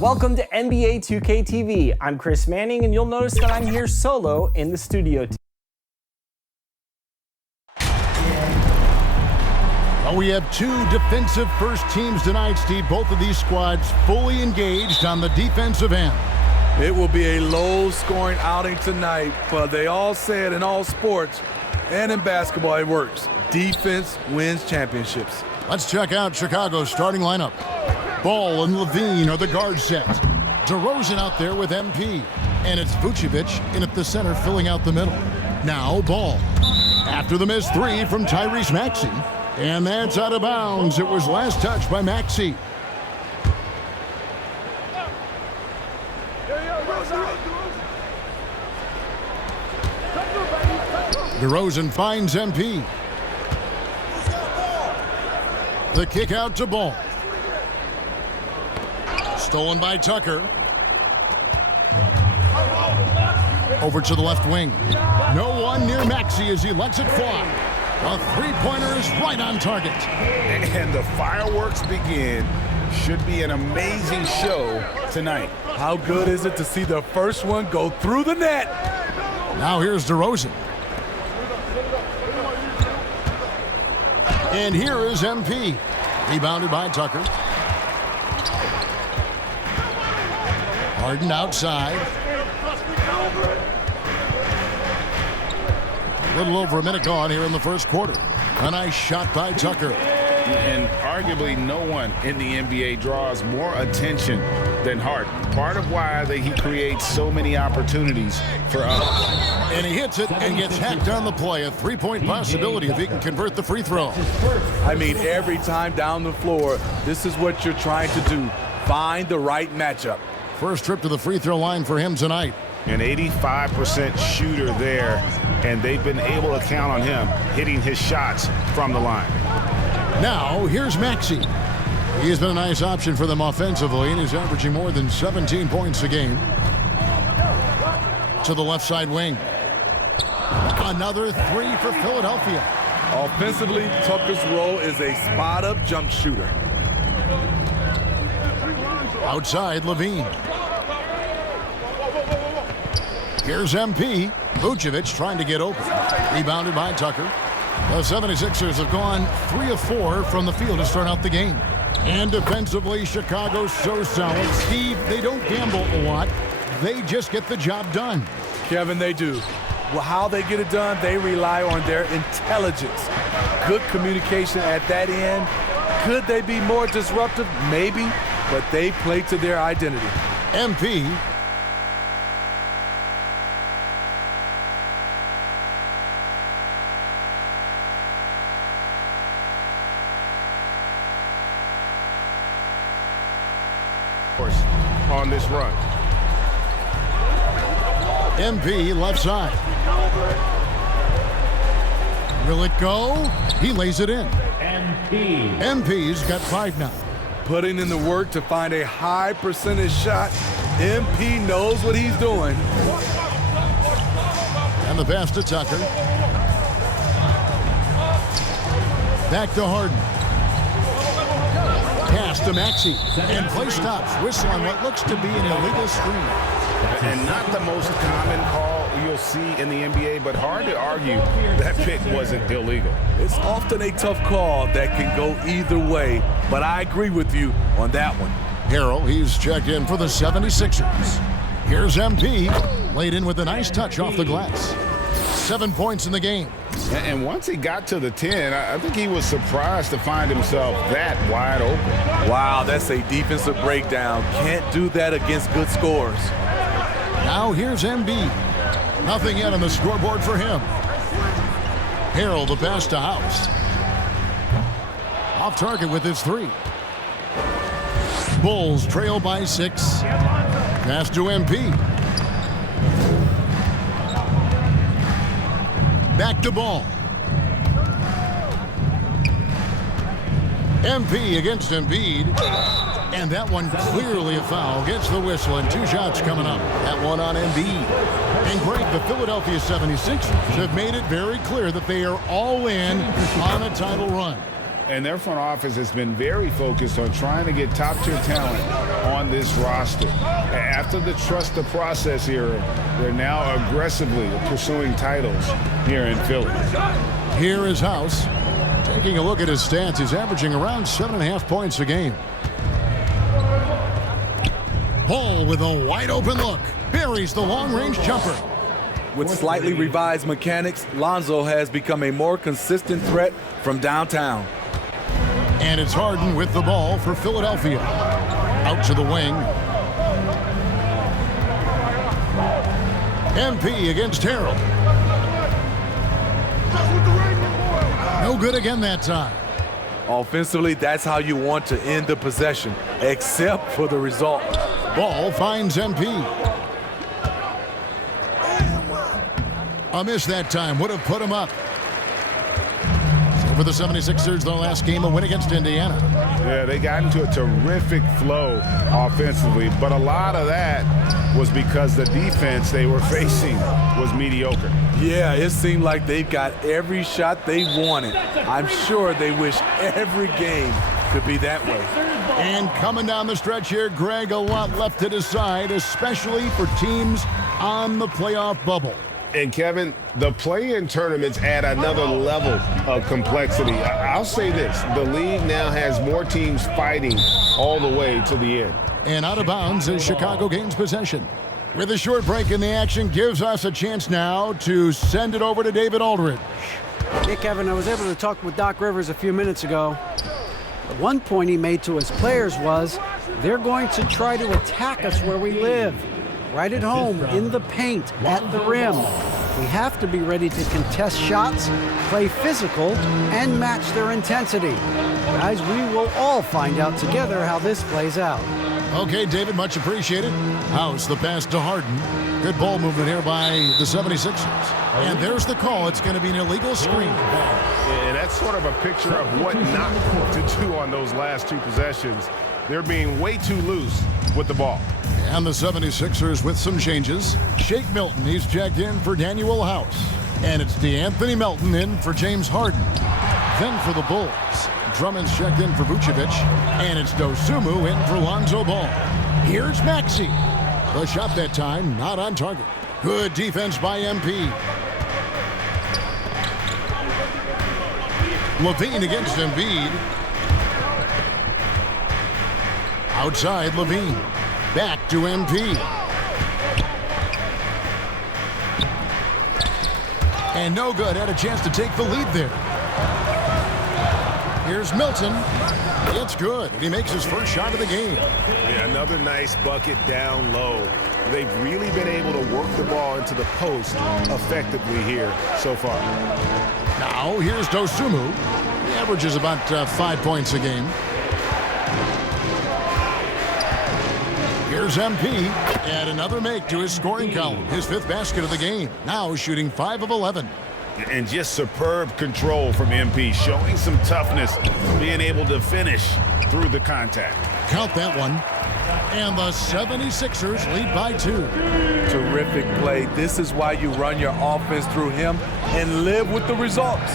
Welcome to NBA 2K TV. I'm Chris Manning, and you'll notice that I'm here solo in the studio. Well, we have two defensive first teams tonight, Steve. Both of these squads fully engaged on the defensive end. It will be a low-scoring outing tonight, but they all said in all sports and in basketball it works. Defense wins championships. Let's check out Chicago's starting lineup. Ball and Levine are the guard set. DeRozan out there with MP. And it's Vucevic in at the center filling out the middle. Now Ball. After the missed three from Tyrese Maxey. And that's out of bounds. It was last touched by Maxey. DeRozan finds MP. The kick out to Ball. Stolen by Tucker. Over to the left wing. No one near Maxey as he lets it fly. A three-pointer is right on target. And the fireworks begin. Should be an amazing show tonight. How good is it to see the first one go through the net? Now here's DeRozan. And here is MP. Rebounded by Tucker. Harden outside. A little over a minute gone here in the first quarter. A nice shot by Tucker. And arguably no one in the NBA draws more attention than Harden. Part of why he creates so many opportunities for others. And he hits it and gets hacked on the play. A three-point possibility if he can convert the free throw. I mean, every time down the floor, this is what you're trying to do. Find the right matchup. First trip to the free throw line for him tonight. An 85% shooter there, and they've been able to count on him hitting his shots from the line. Now, here's Maxey. He's been a nice option for them offensively, and he's averaging more than 17 points a game. To the left side wing. Another three for Philadelphia. Offensively, Tucker's role is a spot-up jump shooter. Outside, Levine. Here's MP. Vucevic trying to get open. Rebounded by Tucker. The 76ers have gone 3 of 4 from the field to start out the game. And defensively, Chicago's so solid. Steve, they don't gamble a lot. They just get the job done. Kevin, they do. Well, how they get it done, they rely on their intelligence. Good communication at that end. Could they be more disruptive? Maybe, but they play to their identity. MP. On this run. MP left side. Will it go? He lays it in. MP's got 5 now. Putting in the work to find a high percentage shot. MP knows what he's doing. And the pass to Tucker. Back to Harden. Pass to Maxey. And play stops. Whistle on what looks to be an illegal screen. And not the most common call you'll see in the NBA, but hard to argue that pick wasn't illegal. It's often a tough call that can go either way, but I agree with you on that one. Harrell, he's checked in for the 76ers. Here's MP, laid in with a nice touch off the glass. 7 points in the game. And once he got to the 10, I think he was surprised to find himself that wide open. Wow, that's a defensive breakdown. Can't do that against good scores. Now here's MB. Nothing yet on the scoreboard for him. Harrell, the pass to House. Off target with his 3. Bulls trail by 6. Pass to MP. Back to Ball. MP against Embiid. And that one clearly a foul. Gets the whistle and 2 shots coming up. That one on Embiid. And Greg, the Philadelphia 76ers have made it very clear that they are all in on a title run. And their front office has been very focused on trying to get top-tier talent on this roster. After the trust the process era, they're now aggressively pursuing titles here in Philly. Here is House. Taking a look at his stats, he's averaging around 7.5 points a game. Ball with a wide-open look. Buries the long-range jumper. With slightly revised mechanics, Lonzo has become a more consistent threat from downtown. And it's Harden with the ball for Philadelphia. Out to the wing. MP against Harold. No good again that time. Offensively, that's how you want to end the possession, except for the result. Ball finds MP. A miss that time would have put him up. So for the 76ers, their last game, a win against Indiana. Yeah, they got into a terrific flow offensively, but a lot of that was because the defense they were facing was mediocre. Yeah, it seemed like they've got every shot they wanted. I'm sure they wish every game could be that way. And coming down the stretch here, Greg, a lot left to decide, especially for teams on the playoff bubble. And Kevin, the play-in tournaments add another level of complexity. I'll say this, the league now has more teams fighting all the way to the end. And out of bounds as Chicago gains possession. With a short break in the action, gives us a chance now to send it over to David Aldridge. Hey, Kevin, I was able to talk with Doc Rivers a few minutes ago. One point he made to his players was, they're going to try to attack us where we live. Right at home, in the paint, at the rim. We have to be ready to contest shots, play physical, and match their intensity. Guys, we will all find out together how this plays out. Okay, David, much appreciated. House, the pass to Harden. Good ball movement here by the 76ers. And there's the call. It's going to be an illegal screen. And that's sort of a picture of what not to do on those last two possessions. They're being way too loose with the ball. And the 76ers with some changes. Shake Milton, he's checked in for Daniel House. And it's DeAnthony Melton in for James Harden. Then for the Bulls, Drummond's checked in for Vucevic. And it's Dosunmu in for Lonzo Ball. Here's Maxey. The shot that time, not on target. Good defense by MP. Levine against Embiid. Outside Levine. Back to MP. And no good. Had a chance to take the lead there. Here's Milton. It's good. He makes his first shot of the game. Yeah, another nice bucket down low. They've really been able to work the ball into the post effectively here so far. Now here's Dosunmu. He averages about 5 points a game. Here's MP, and another make to his scoring column. His fifth basket of the game. Now shooting 5 of 11. And just superb control from MP, showing some toughness, being able to finish through the contact. Count that one. And the 76ers lead by 2. Terrific play. This is why you run your offense through him and live with the results.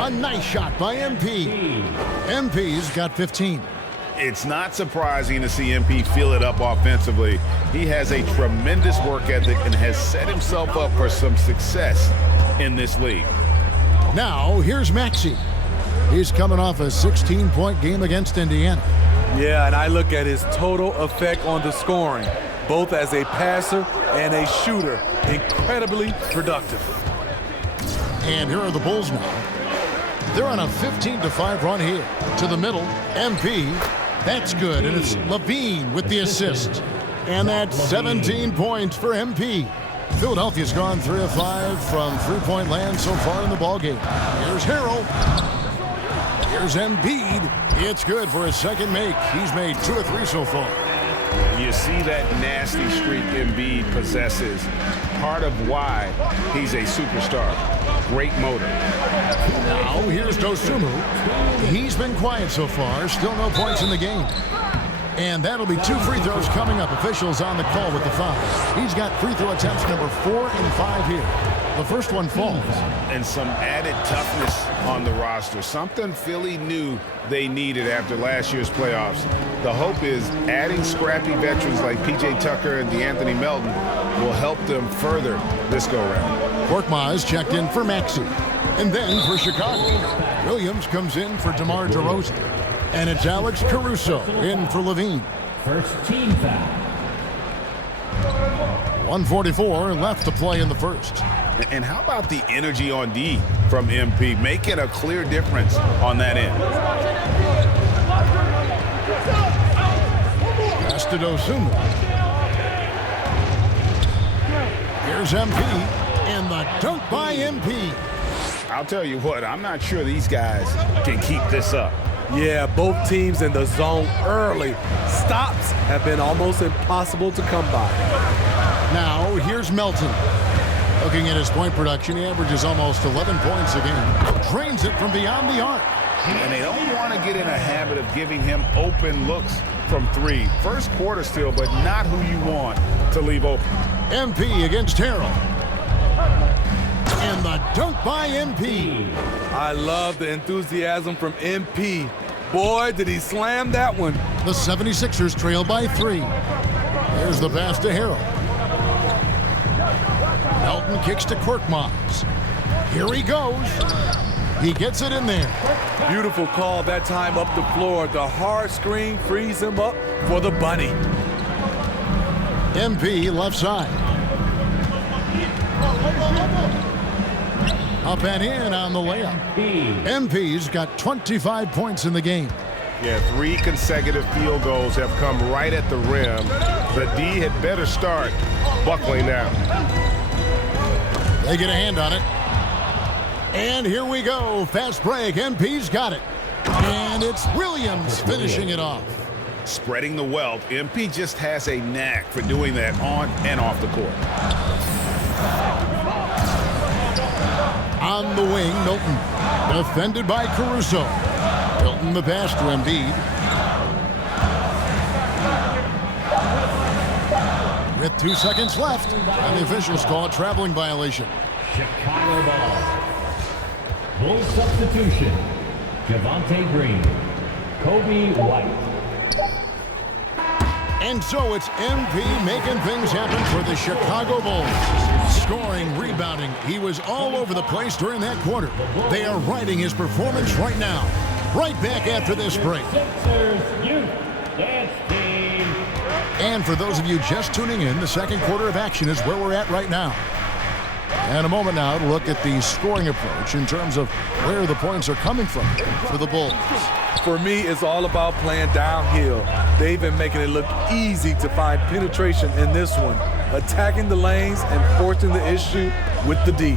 A nice shot by MP. MP's got 15. It's not surprising to see MP fill it up offensively. He has a tremendous work ethic and has set himself up for some success in this league. Now, here's Maxey. He's coming off a 16-point game against Indiana. Yeah, and I look at his total effect on the scoring, both as a passer and a shooter. Incredibly productive. And here are the Bulls now. They're on a 15-5 run here. To the middle, MP. That's good, and it's Levine with the assist. And that's 17 points for MP. Philadelphia's gone 3 of 5 from three-point land so far in the ballgame. Here's Harrell. Here's Embiid. It's good for his second make. He's made 2 of 3 so far. You see that nasty streak Embiid possesses. Part of why he's a superstar. Great motor. Now here's Dosunmu. He's been quiet so far. Still no points in the game. And that'll be 2 free throws coming up. Officials on the call with the foul. He's got free throw attempts number 4 and 5 here. The first one falls. And some added toughness on the roster. Something Philly knew they needed after last year's playoffs. The hope is adding scrappy veterans like P.J. Tucker and DeAnthony Melton will help them further this go-round. Korkmaz checked in for Maxey. And then for Chicago, Williams comes in for DeMar DeRozan. And it's Alex Caruso in for Levine. First team foul. 1:44 left to play in the first. And how about the energy on D from MP, making a clear difference on that end? Pass to Dosunmu. Here's MP, and the dunk by MP. I'll tell you what, I'm not sure these guys can keep this up. Yeah, both teams in the zone early. Stops have been almost impossible to come by. Now, here's Melton. Looking at his point production, he averages almost 11 points a game. Drains it from beyond the arc. And they don't want to get in a habit of giving him open looks from three. First quarter still, but not who you want to leave open. MP against Harrell. And the dunk by MP. I love the enthusiasm from MP. Boy, did he slam that one. The 76ers trail by 3. There's the pass to Harrell. Melton kicks to Korkmaz. Here he goes. He gets it in there. Beautiful call that time up the floor. The hard screen frees him up for the bunny. MP left side. Up and in on the layup. MP's got 25 points in the game. Yeah, 3 consecutive field goals have come right at the rim. The D had better start buckling now. They get a hand on it. And here we go. Fast break. MP's got it. And it's Williams finishing it off. Spreading the wealth, MP just has a knack for doing that on and off the court. On the wing, Milton. Defended by Caruso. Milton the pass to Embiid. With 2 seconds left, and the officials call a traveling violation. Chicago ball. Full substitution. Javonte Green. Kobe White. And so it's MP making things happen for the Chicago Bulls. Scoring, rebounding. He was all over the place during that quarter. They are riding his performance right now. Right back after this break. Sixers Youth Dance Team. And for those of you just tuning in, the second quarter of action is where we're at right now. And a moment now to look at the scoring approach in terms of where the points are coming from for the Bulls. For me, it's all about playing downhill. They've been making it look easy to find penetration in this one, attacking the lanes and forcing the issue with the D.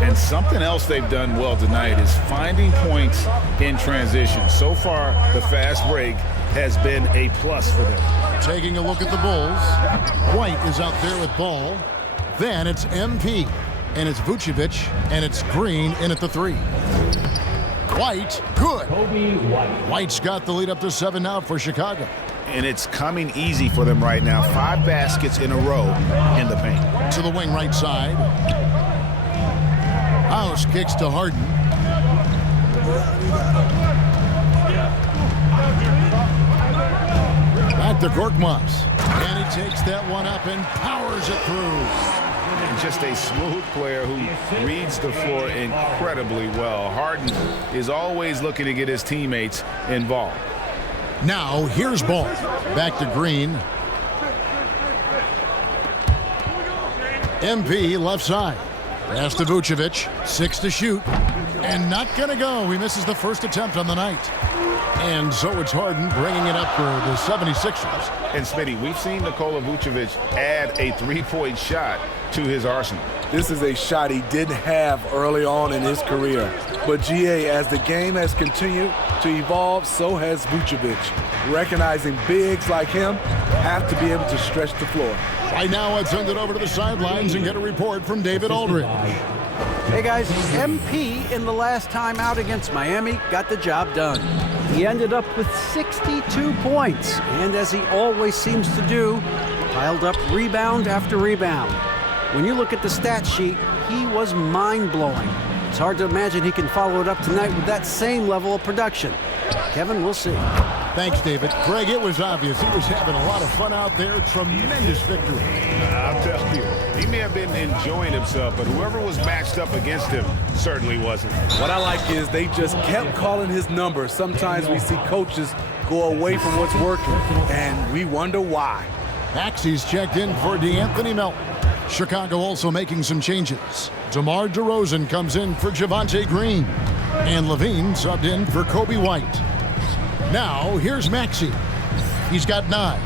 And something else they've done well tonight is finding points in transition. So far, the fast break has been a plus for them. Taking a look at the Bulls, White is out there with ball. Then it's MP, and it's Vucevic, and it's Green in at the 3. White, good. Kobe White. White's got the lead up to 7 now for Chicago. And it's coming easy for them right now. 5 baskets in a row in the paint. To the wing right side. House kicks to Harden. Back to Korkmaz. And he takes that one up and powers it through. And just a smooth player who reads the floor incredibly well. Harden is always looking to get his teammates involved. Now, here's ball. Back to Green. MP left side. Pass to Vucevic. 6 to shoot. And not going to go. He misses the first attempt on the night. And so it's Harden bringing it up for the 76ers. And Smitty, we've seen Nikola Vucevic add a 3-point shot to his arsenal. This is a shot he didn't have early on in his career. But GA, as the game has continued to evolve, so has Vucevic. Recognizing bigs like him have to be able to stretch the floor. Right now, I'd send it over to the sidelines and get a report from David Aldridge. Hey guys, MP in the last time out against Miami got the job done. He ended up with 62 points, and as he always seems to do, piled up rebound after rebound. When you look at the stat sheet, he was mind-blowing. It's hard to imagine he can follow it up tonight with that same level of production. Kevin, we'll see. Thanks, David. Greg, it was obvious he was having a lot of fun out there. Tremendous victory. I'll tell you, he may have been enjoying himself, but whoever was matched up against him certainly wasn't. What I like is they just kept calling his number. Sometimes we see coaches go away from what's working, and we wonder why. Maxey's checked in for DeAnthony Melton. Chicago also making some changes. DeMar DeRozan comes in for Javonte Green. And Levine subbed in for Kobe White. Now, here's Maxey. He's got 9.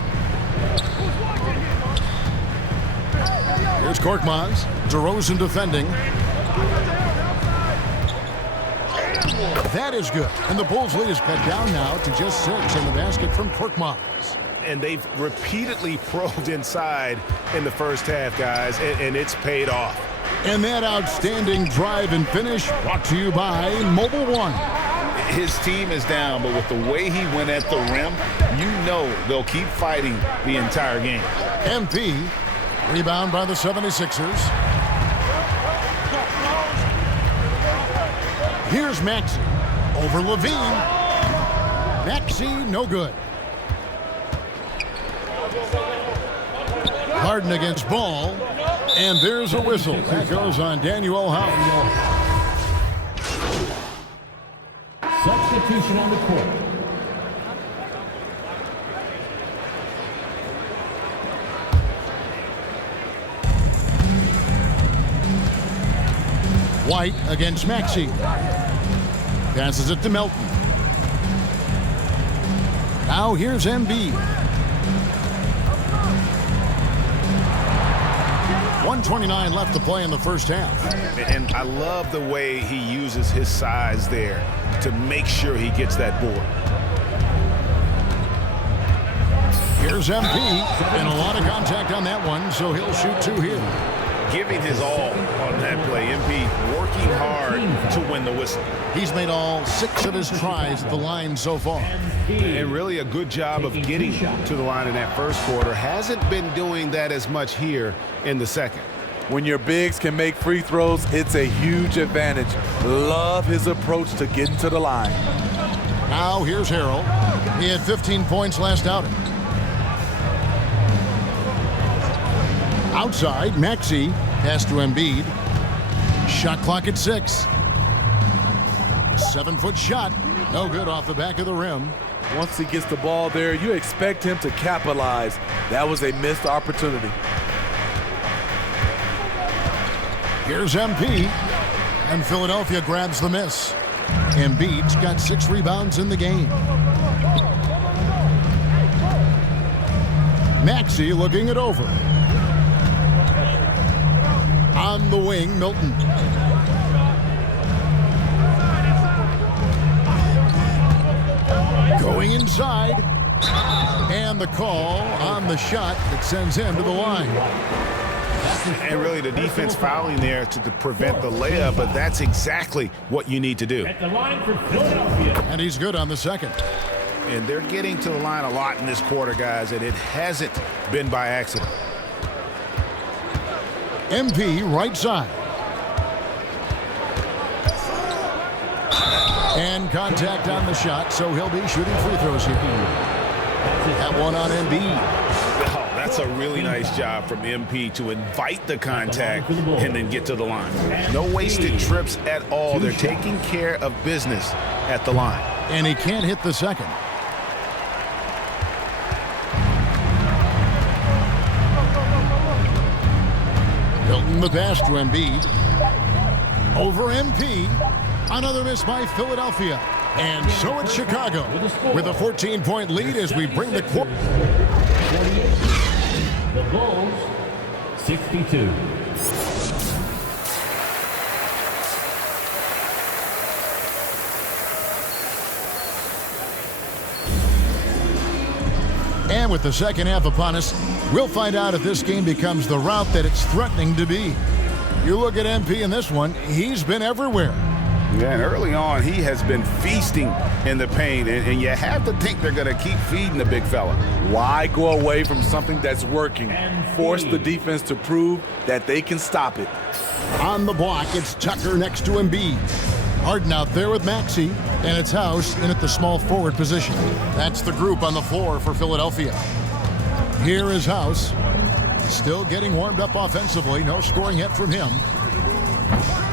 Here's Korkmaz. DeRozan defending. That is good. And the Bulls' lead is cut down now to just 6 in the basket from Korkmaz. And they've repeatedly probed inside in the first half, guys, and it's paid off. And that outstanding drive and finish brought to you by Mobile One. His team is down, but with the way he went at the rim, you know they'll keep fighting the entire game. MP, rebound by the 76ers. Here's Maxey over Levine. Maxey, no good. Harden against Ball. And there's a whistle. That goes on Daniel House. Substitution on the court. White against Maxey. Passes it to Melton. Now here's Embiid. 1:29 left to play in the first half. And I love the way he uses his size there to make sure he gets that board. Here's MP, and a lot of contact on that one, so he'll shoot 2 here. Giving his all on that play. MP working hard to win the whistle. He's made all 6 of his tries at the line so far. And really a good job of getting to the line in that first quarter. Hasn't been doing that as much here in the second. When your bigs can make free throws, it's a huge advantage. Love his approach to getting to the line. Now here's Harrell. He had 15 points last outing. Outside, Maxey pass to Embiid. Shot clock at 6. 7-foot shot. No good off the back of the rim. Once he gets the ball there, you expect him to capitalize. That was a missed opportunity. Here's MP. And Philadelphia grabs the miss. Embiid's got 6 rebounds in the game. Maxey looking it over. On the wing, Milton. Going inside. And the call on the shot that sends him to the line. And really the defense fouling there to prevent the layup, but that's exactly what you need to do. At the line for Philadelphia. And he's good on the second. And they're getting to the line a lot in this quarter, guys, and it hasn't been by accident. MP right side. And contact on the shot, so he'll be shooting free throws here. That one on Embiid. Oh, that's a really nice job from MP to invite the contact and then get to the line. No wasted trips at all. They're taking care of business at the line. And he can't hit the second. Hilton the pass to Embiid. Over MP. Another miss by Philadelphia. And so it's Chicago with a 14-point lead as we bring the quarter. The Bulls, 62. And with the second half upon us, we'll find out if this game becomes the route that it's threatening to be. You look at MP in this one, he's been everywhere. Yeah, and early on, he has been feasting in the paint, and you have to think they're going to keep feeding the big fella. Why go away from something that's working? Force the defense to prove that they can stop it. On the block, it's Tucker next to Embiid. Harden out there with Maxey, and it's House in at the small forward position. That's the group on the floor for Philadelphia. Here is House, still getting warmed up offensively. No scoring yet from him.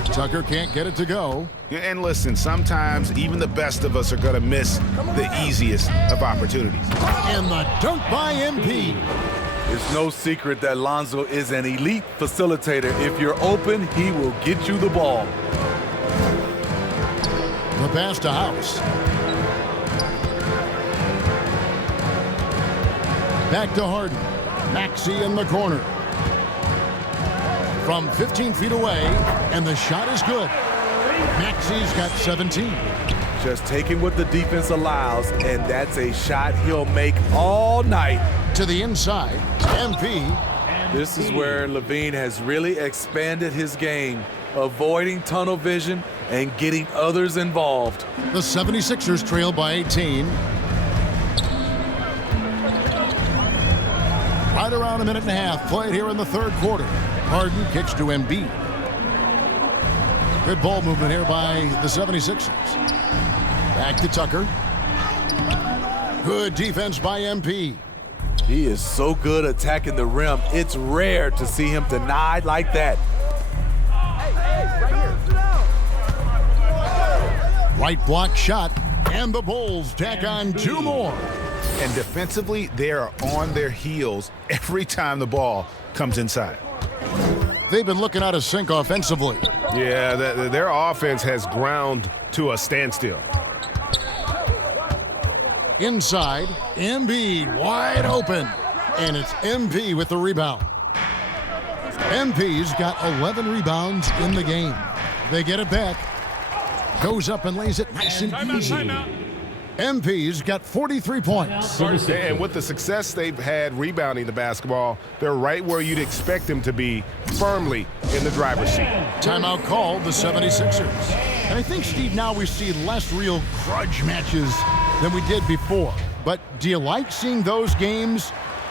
Tucker can't get it to go. And listen, sometimes even the best of us are going to miss the easiest of opportunities. And the dunk by MP. It's no secret that Lonzo is an elite facilitator. If you're open, he will get you the ball. The pass to House. Back to Harden. Maxey in the corner. From 15 feet away, and the shot is good. Maxey's got 17. Just taking what the defense allows, and that's a shot he'll make all night. To the inside, MP. This is where Levine has really expanded his game, avoiding tunnel vision and getting others involved. The 76ers trail by 18. Right around a minute and a half played here in the third quarter. Harden kicks to Embiid. Good ball movement here by the 76ers. Back to Tucker. Good defense by MP. He is so good attacking the rim. It's rare to see him denied like that. Right block shot, and the Bulls tack on two more. And defensively, they are on their heels every time the ball comes inside. They've been looking out of sync offensively. Yeah, their offense has ground to a standstill. Inside, Embiid wide open, and it's MP with the rebound. MP's got 11 rebounds in the game. They get it back. Goes up and lays it nice and easy. MP's got 43 points. And with the success they've had rebounding the basketball, they're right where you'd expect them to be, firmly in the driver's seat. Timeout called the 76ers. And I think, Steve, now we see less real grudge matches than we did before. But do you like seeing those games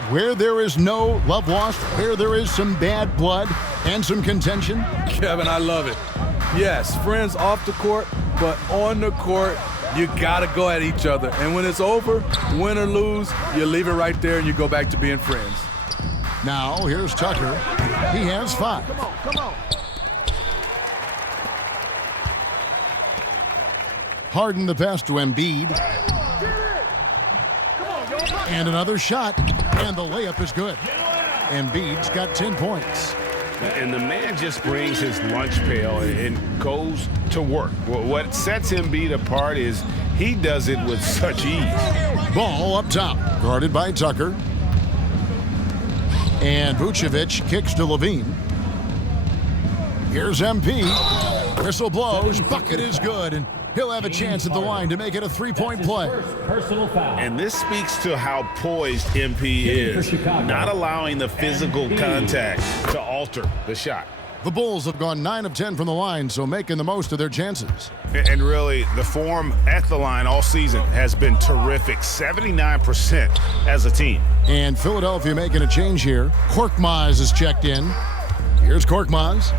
where there is no love lost, where there is some bad blood and some contention? Kevin, I love it. Yes, friends off the court, but on the court, you gotta go at each other. And when it's over, win or lose, you leave it right there and you go back to being friends. Now, here's Tucker. He has 5. Come on. Harden the pass to Embiid. And another shot, and the layup is good. Embiid's got 10 points. And the man just brings his lunch pail and goes to work. What sets Embiid apart is he does it with such ease. Ball up top, guarded by Tucker. And Vucevic kicks to Levine. Here's MP. Whistle blows, bucket is good, and he'll have a chance at the line to make it a 3-point play. Personal foul. And this speaks to how poised MP is, not allowing the physical contact to alter the shot. The Bulls have gone 9 of 10 from the line, so making the most of their chances. And really, the form at the line all season has been terrific, 79% as a team. And Philadelphia making a change here. Korkmaz is checked in. Here's Korkmaz.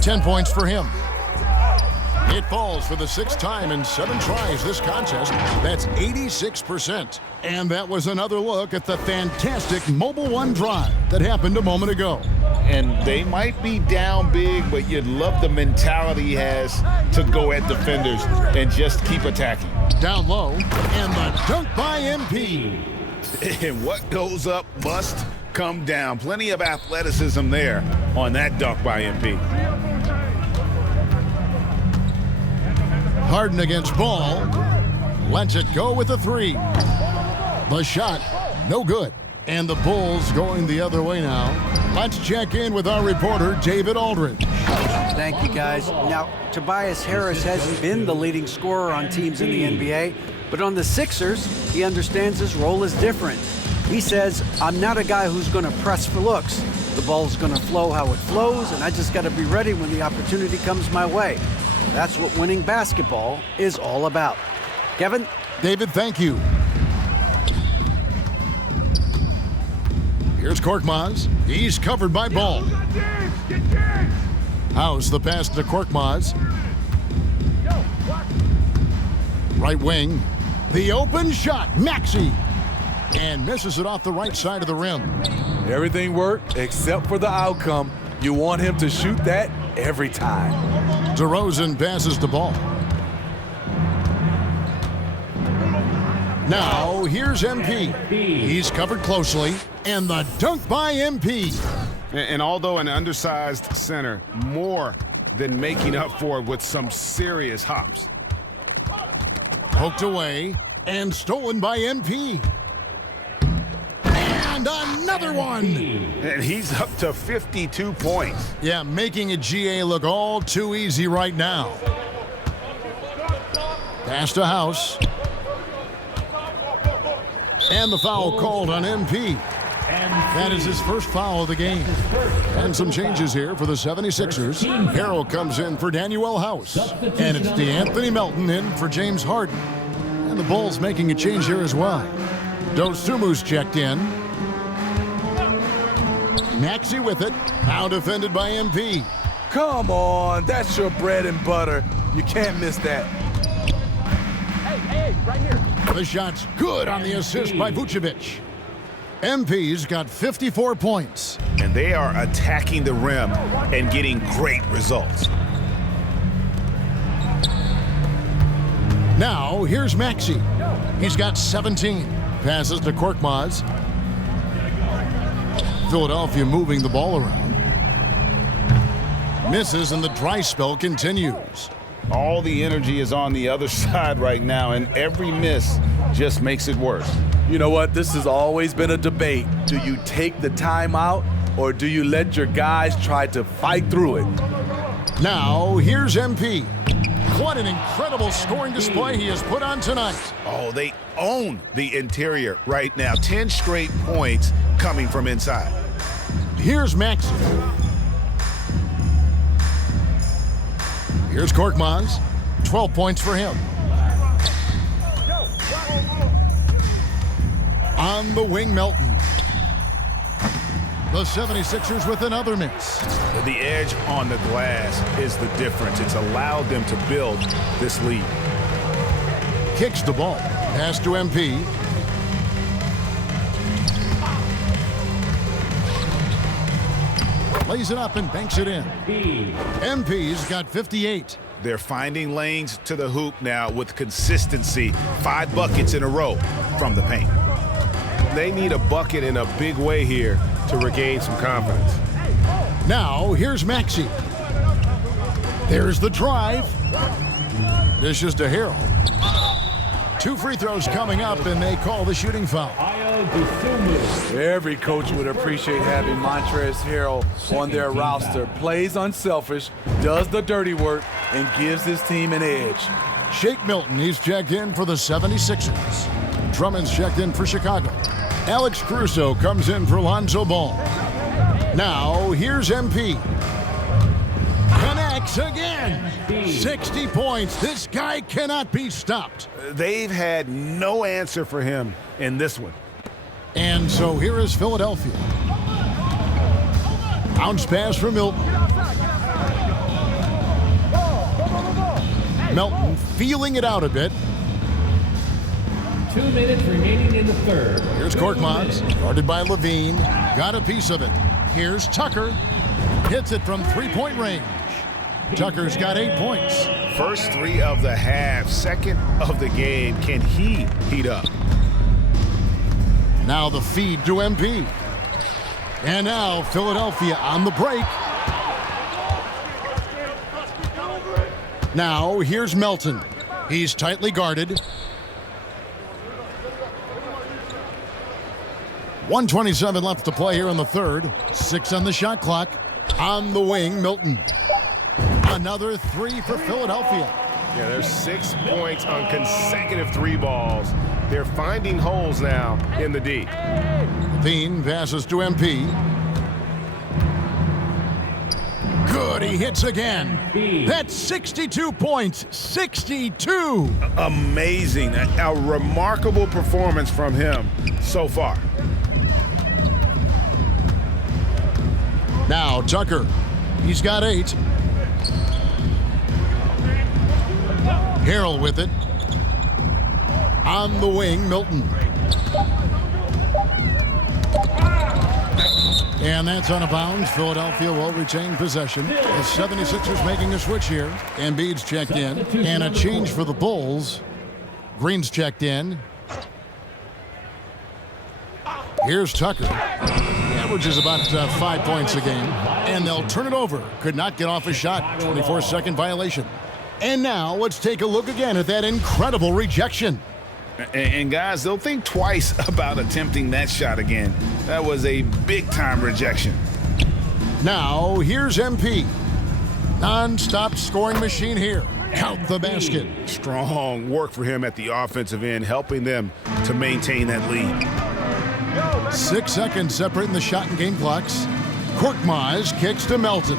10 points for him. It falls for the 6th time in 7 tries this contest. That's 86%. And that was another look at the fantastic Mobile One drive that happened a moment ago. And they might be down big, but you'd love the mentality he has to go at defenders and just keep attacking. Down low, and the dunk by MP. And what goes up must come down. Plenty of athleticism there on that dunk by MP. Harden against Ball. Lets it go with a 3. The shot, no good. And the Bulls going the other way now. Let's check in with our reporter, David Aldridge. Thank you, guys. Now, Tobias Harris hasn't been the leading scorer on teams in the NBA, but on the Sixers, he understands his role is different. He says, I'm not a guy who's going to press for looks. The ball's going to flow how it flows, and I just got to be ready when the opportunity comes my way. That's what winning basketball is all about. Kevin? David, thank you. Here's Korkmaz. He's covered by Ball. House the pass to Korkmaz. Right wing. The open shot. Maxey. And misses it off the right side of the rim. Everything worked except for the outcome. You want him to shoot that every time. DeRozan passes the ball. Now, here's MP. He's covered closely. And the dunk by MP. And although an undersized center, more than making up for it with some serious hops. Poked away and stolen by MP. And another one. And he's up to 52 points. Yeah, making a GA look all too easy right now. Pass to House. And the foul called on MP. That is his first foul of the game. And some changes here for the 76ers. Harrell comes in for Danuel House. And it's DeAnthony Melton in for James Harden. And the Bulls making a change here as well. Dosumu's checked in. Maxey with it. Now defended by MP. Come on, that's your bread and butter. You can't miss that. Hey, right here. The shot's good on the assist by Vucevic. MP's got 54 points. And they are attacking the rim and getting great results. Now, here's Maxey. He's got 17. Passes to Korkmaz. Philadelphia moving the ball around. Misses and the dry spell continues. All the energy is on the other side right now, and every miss just makes it worse. You know what? This has always been a debate. Do you take the timeout or do you let your guys try to fight through it? Now, here's MP. What an incredible scoring display he has put on tonight. Oh, they own the interior right now. 10 straight points coming from inside. Here's Maxey. Here's Korkmaz. 12 points for him. On the wing, Melton. The 76ers with another miss. The edge on the glass is the difference. It's allowed them to build this lead. Kicks the ball. Pass to MP. Lays it up and banks it in. MP's got 58. They're finding lanes to the hoop now with consistency. 5 buckets in a row from the paint. They need a bucket in a big way here to regain some confidence. Now, here's Maxey. There's the drive. Dishes to Harrell. 2 free throws coming up, and they call the shooting foul. Every coach would appreciate having Montrezl Harrell on their roster. Plays unselfish, does the dirty work, and gives his team an edge. Shake Milton, he's checked in for the 76ers. Drummond's checked in for Chicago. Alex Caruso comes in for Lonzo Ball. Now, here's MP. Connects again. 60 points. This guy cannot be stopped. They've had no answer for him in this one. And so here is Philadelphia. Bounce pass for Milton. Melton feeling it out a bit. 2 minutes remaining in the third. Here's Korkmaz, guarded by Levine. Got a piece of it. Here's Tucker. Hits it from 3-point range. Tucker's got 8 points. First 3 of the half, second of the game. Can he heat up? Now the feed to MP. And now Philadelphia on the break. Now here's Melton. He's tightly guarded. 1:27 left to play here in the third. 6 on the shot clock. On the wing, Milton. Another 3 for Philadelphia. Yeah, there's 6 points on consecutive 3 balls. They're finding holes now in the D. Levine passes to MP. Good, he hits again. That's 62 points, 62. Amazing. A remarkable performance from him so far. Now Tucker, he's got 8. Harrell with it. On the wing, Milton. And that's out of bounds. Philadelphia will retain possession. The 76ers making a switch here. Embiid's checked in. And a change for the Bulls. Green's checked in. Here's Tucker. He averages about 5 points a game. And they'll turn it over. Could not get off a shot. 24-second violation. And now let's take a look again at that incredible rejection. And guys, they'll think twice about attempting that shot again. That was a big-time rejection. Now, here's MP. Non-stop scoring machine here. Count the basket. Strong work for him at the offensive end, helping them to maintain that lead. 6 seconds separating the shot and game clocks. Korkmaz kicks to Melton.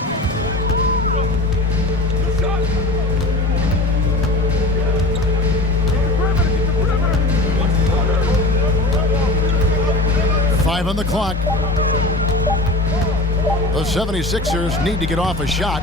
Five on the clock. The 76ers need to get off a shot.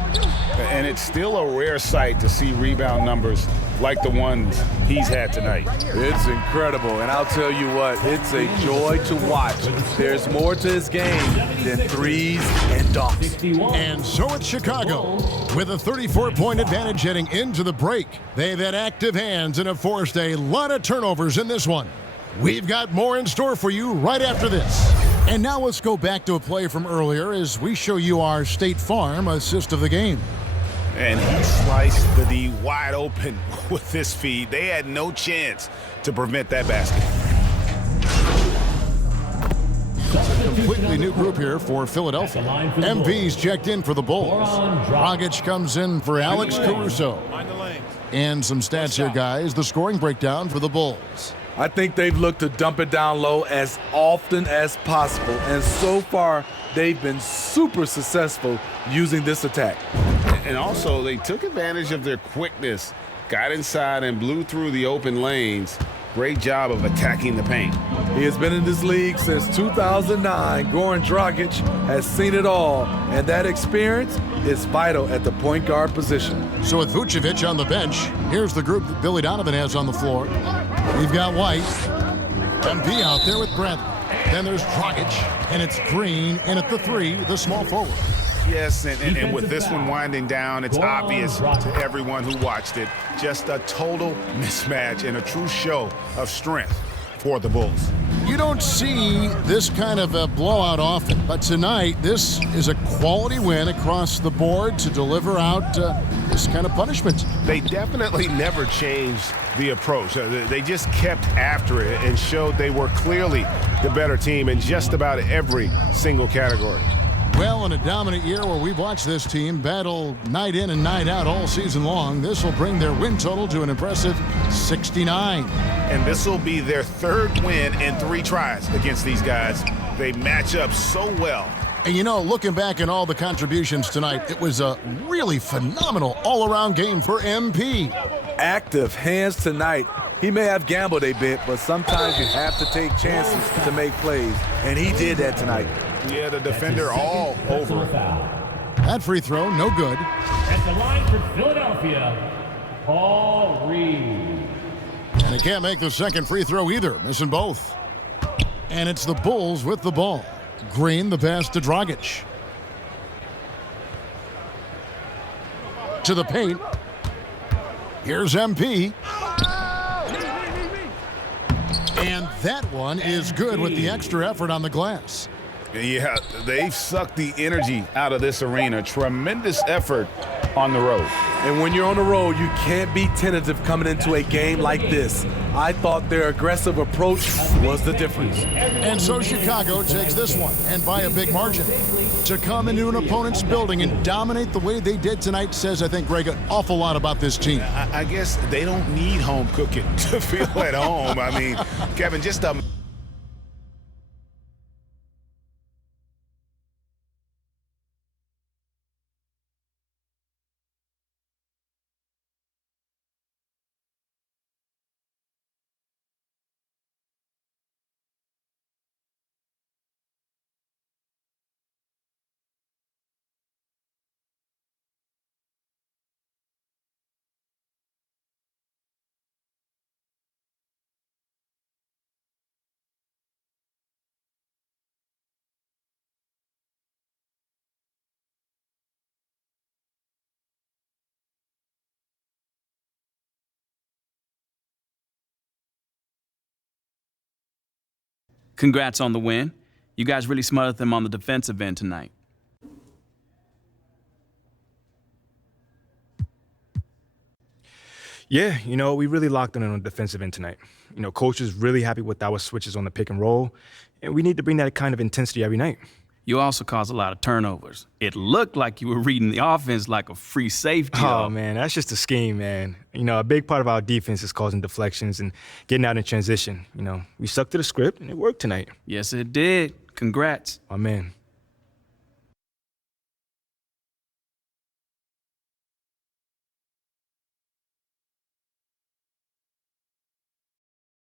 And it's still a rare sight to see rebound numbers like the ones he's had tonight. It's incredible, and I'll tell you what, it's a joy to watch. There's more to his game than threes and dunks. And so it's Chicago with a 34-point advantage heading into the break. They've had active hands and have forced a lot of turnovers in this one. We've got more in store for you right after this. And now let's go back to a play from earlier as we show you our State Farm assist of the game. And he sliced the D wide open with this feed. They had no chance to prevent that basket. Completely new group here for Philadelphia. MV's checked in for the Bulls. Dragic comes in for Alex Caruso. And some stats here, guys. The scoring breakdown for the Bulls. I think they've looked to dump it down low as often as possible, and so far they've been super successful using this attack. And also, they took advantage of their quickness, got inside and blew through the open lanes. Great job of attacking the paint. He has been in this league since 2009. Goran Dragic has seen it all, and that experience is vital at the point guard position. So with Vucevic on the bench, here's the group that Billy Donovan has on the floor. We've got White, MP out there with Bradley. Then there's Dragic, and it's Green in at the 3, the small forward. Yes, and with this one winding down, it's obvious to everyone who watched it. Just a total mismatch and a true show of strength for the Bulls. You don't see this kind of a blowout often, but tonight this is a quality win across the board to deliver out this kind of punishment. They definitely never changed the approach. They just kept after it and showed they were clearly the better team in just about every single category. Well, in a dominant year where we've watched this team battle night in and night out all season long, this will bring their win total to an impressive 69. And this will be their 3rd win in 3 tries against these guys. They match up so well. And you know, looking back at all the contributions tonight, it was a really phenomenal all-around game for MP. Active hands tonight. He may have gambled a bit, but sometimes you have to take chances to make plays, and he did that tonight. Yeah, the defender all over it. That free throw, no good. At the line for Philadelphia, Paul Reed. And he can't make the second free throw either, missing both. And it's the Bulls with the ball. Green, the pass to Dragic. To the paint. Here's MP. And that one is good with the extra effort on the glass. Yeah, they've sucked the energy out of this arena. Tremendous effort on the road. And when you're on the road, you can't be tentative coming into a game like this. I thought their aggressive approach was the difference. And so Chicago takes this one, and by a big margin. To come into an opponent's building and dominate the way they did tonight says, I think, Greg, an awful lot about this team. I guess they don't need home cooking to feel at home. I mean, Kevin, just a Congrats on the win. You guys really smothered them on the defensive end tonight. Yeah, we really locked in on the defensive end tonight. Coach is really happy with our switches on the pick and roll, and we need to bring that kind of intensity every night. You also caused a lot of turnovers. It looked like you were reading the offense like a free safety. Oh, man, that's just a scheme, man. A big part of our defense is causing deflections and getting out in transition. We stuck to the script, and it worked tonight. Yes, it did. Congrats. My man.